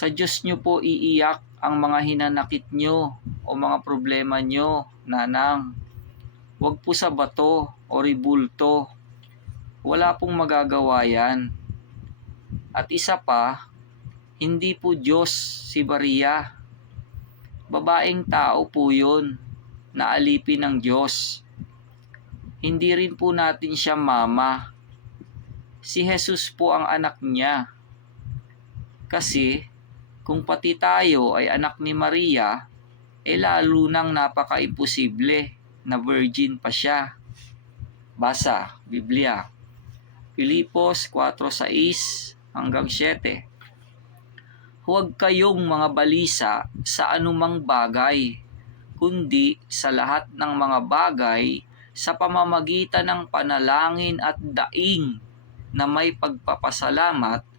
Sa Diyos nyo po iiyak ang mga hinanakit nyo o mga problema nyo, nanang. Huwag po sa bato o ribulto. Wala pong magagawa yan. At isa pa, hindi po Diyos si Maria. Babaeng tao po yun, na alipin ng Diyos. Hindi rin po natin siya mama. Si Jesus po ang anak niya. Kasi kung pati tayo ay anak ni Maria, lalo nang napaka-imposible na virgin pa siya. Basa, Biblia. Filipos 4:6 hanggang 7. Huwag kayong mga balisa sa anumang bagay, kundi sa lahat ng mga bagay sa pamamagitan ng panalangin at daing na may pagpapasalamat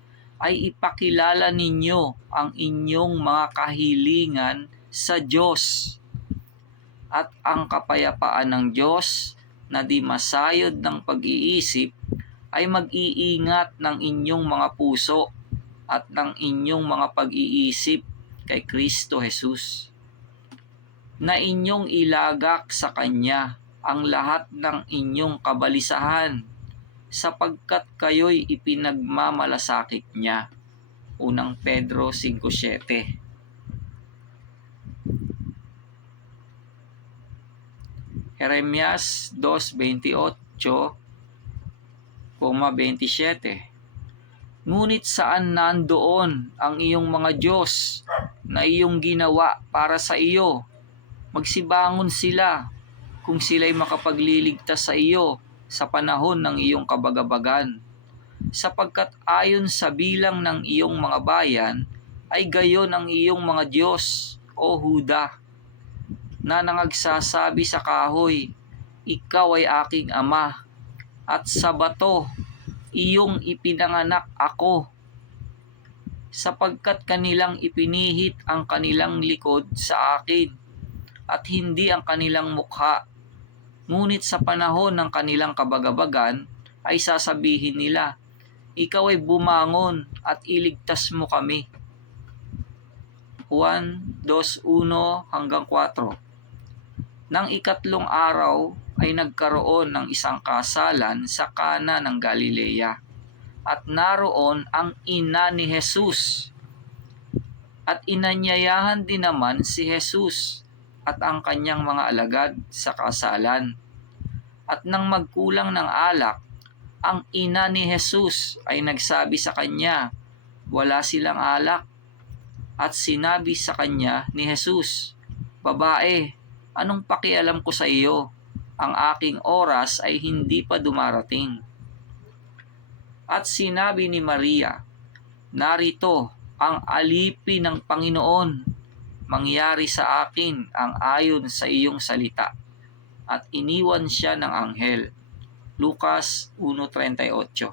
ay ipakilala ninyo ang inyong mga kahilingan sa Diyos. At ang kapayapaan ng Diyos na di masayod ng pag-iisip ay mag-iingat ng inyong mga puso at ng inyong mga pag-iisip kay Kristo Jesus. Na inyong ilagak sa Kanya ang lahat ng inyong kabalisahan sapagkat kayo'y ipinagmamalasakit niya. Unang Pedro 5:7. Jeremias 2:28-27. Ngunit saan nandoon ang iyong mga Diyos na iyong ginawa para sa iyo? Magsibangon sila kung sila'y makapagliligtas sa iyo sa panahon ng iyong kabagabagan. Sapagkat ayon sa bilang ng iyong mga bayan, ay gayon ang iyong mga Diyos, o Huda, na nangagsasabi sa kahoy, ikaw ay aking ama, at sa bato, iyong ipinanganak ako. Sapagkat kanilang ipinihit ang kanilang likod sa akin, at hindi ang kanilang mukha. Ngunit sa panahon ng kanilang kabagabagan, ay sasabihin nila, ikaw ay bumangon at iligtas mo kami. Juan 2:1 hanggang 4. Nang ikatlong araw ay nagkaroon ng isang kasalan sa Kana ng Galilea, at naroon ang ina ni Jesus. At inanyayahan din naman si Jesus at ang kanyang mga alagad sa kasalan. At nang magkulang ng alak, ang ina ni Jesus ay nagsabi sa kanya, wala silang alak. At sinabi sa kanya ni Jesus, babae, anong pakialam ko sa iyo? Ang aking oras ay hindi pa dumarating. At sinabi ni Maria, narito ang alipin ng Panginoon, mangyari sa akin ang ayon sa iyong salita. At iniwan siya ng anghel. Lucas 1:38.